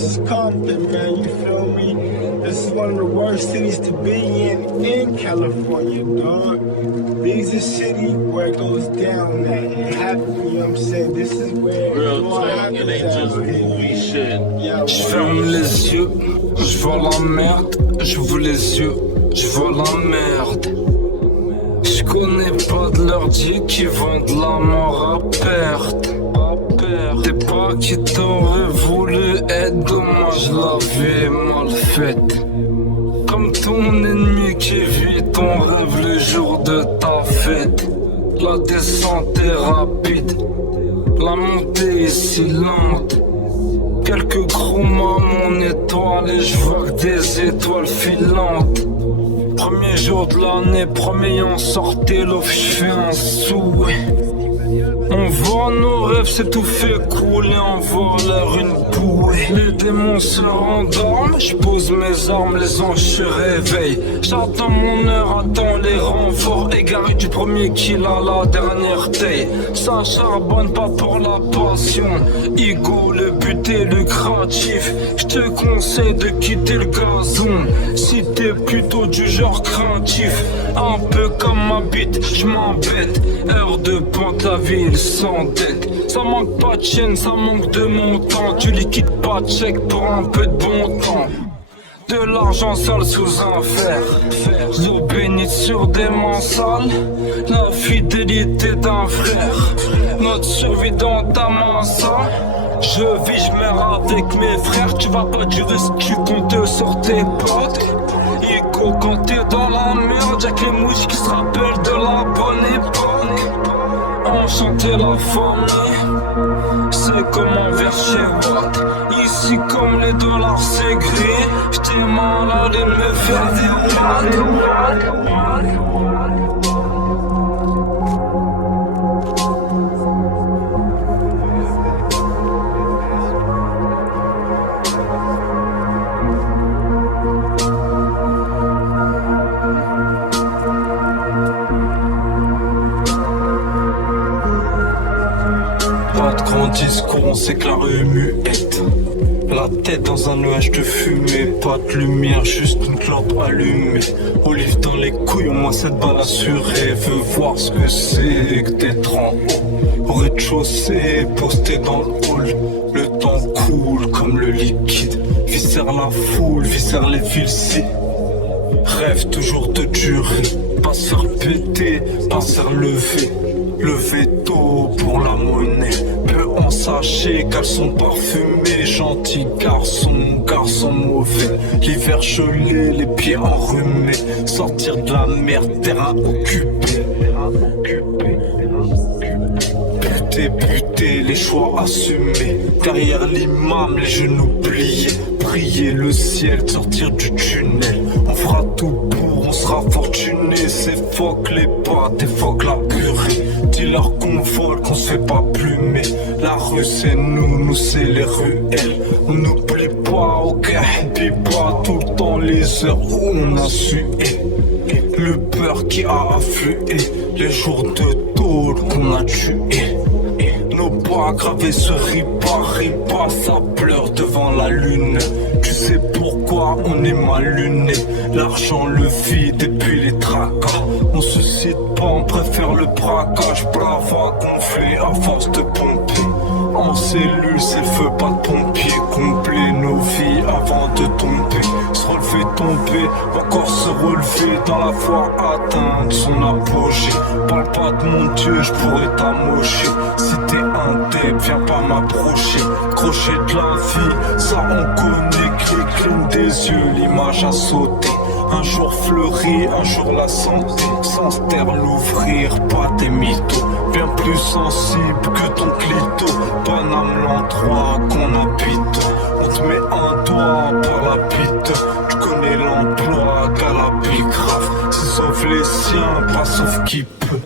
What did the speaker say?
this is Compton, man, you feel me? This is one of the worst cities to be in California, dog. These are cities where it goes down at. It happens, you know what I'm saying? This is where Real it talk, it happens ain't just out here. movie shit. Yeah, Je ferme les yeux, je vois la merde, j'ouvre les yeux, je vois la merde. Je connais pas de leur dieu qui vendent la mort à perte. T'es pas qui t'aurait voulu être, dommage la vie est mal faite. Comme ton ennemi qui vit ton rêve le jour de ta fête. La descente est rapide, la montée est si lente. Quelques chromas à mon étoile et je vois que des étoiles filantes. Premier jour de l'année, premier en sortait l'offre, je fais un souhait. On voit nos rêves s'étouffer, couler, en voir l'air une bouée. Les démons se rendorment, je pose mes armes, les anges se réveillent. J'attends mon heure, attends les renforts, égaré du premier kill à la dernière taille. Ça charbonne pas pour la passion, ego, le but est lucratif. Je te conseille de quitter le gazon, si t'es plutôt du genre craintif. Un peu comme ma bite, je m'embête, heure de pente à ville sans dette. Ça manque pas de chaîne, ça manque de montant. Tu liquides pas de chèque pour un peu de bon temps. De l'argent sale sous un fer, l'eau bénite sur des mains sales. La fidélité d'un frère, notre survie dans ta main ça. Je vis, je meurs avec mes frères. Tu vas pas du risque, tu comptes sur tes potes. Ego quand t'es dans la merde, y'a que les mouches qui se rappellent de la bonne époque. Enchanter la famille, c'est comme envers chez Watt. Ici comme les dollars c'est gris, j'étais malade et me faire des Pas de grand discours, on sait que la rue est muette. La tête dans un nuage de fumée, pas de lumière, juste une clope allumée. Olive dans les couilles, au moins cette balle assurée. Veux voir ce que c'est que d'être en haut. Au rez-de-chaussée, posté dans le hall. Le temps coule comme le liquide. Viscère la foule, viscère les fils. Rêve toujours de durer, pas se faire péter, pas se faire lever. Lever tôt pour la monnaie, peu en sachet qu'elles sont parfumées. Gentil garçon, garçon mauvais. L'hiver gelé, les pieds enrhumés. Sortir de la merde, terrain occupé. Buter, les choix assumés. Derrière l'imam, les genoux pliés. Prier le ciel, sortir du tunnel. On fera tout pour, on sera fortuné. C'est fuck les pattes et fuck la purée. Dis-leur qu'on vole, qu'on se fait pas plumer. La rue c'est nous c'est les ruelles. On n'oublie pas, ok, oublie pas tout le temps les heures où on a sué. Le peur qui a afflué, les jours de tôle qu'on a tué. Nos pas gravés se ripa, ça pleure devant la lune. Tu sais pourquoi on est mal luné. L'argent, le vide et puis les tracas. On se cite pas, on préfère le braquage. Brava gonflé à force de pomper. En cellule, c'est le feu, pas de pompier complet. Nos vies avant de tomber. Se relever, tomber, encore se relever. Dans la foi atteindre son apogée. Parle pas de mon Dieu, je pourrais t'amocher. Si t'es un deb, viens pas m'approcher. Crochet de la vie, ça on connaît. Cligne des yeux, l'image a sauté. Un jour fleuri, un jour la santé. Sans se taire l'ouvrir, pas des mythos. Bien plus sensible que ton clito. Paname l'endroit qu'on habite. On te met un doigt par la bite. Tu connais l'emploi qu'à la grave. Si sauf les siens, pas sauf qui peut.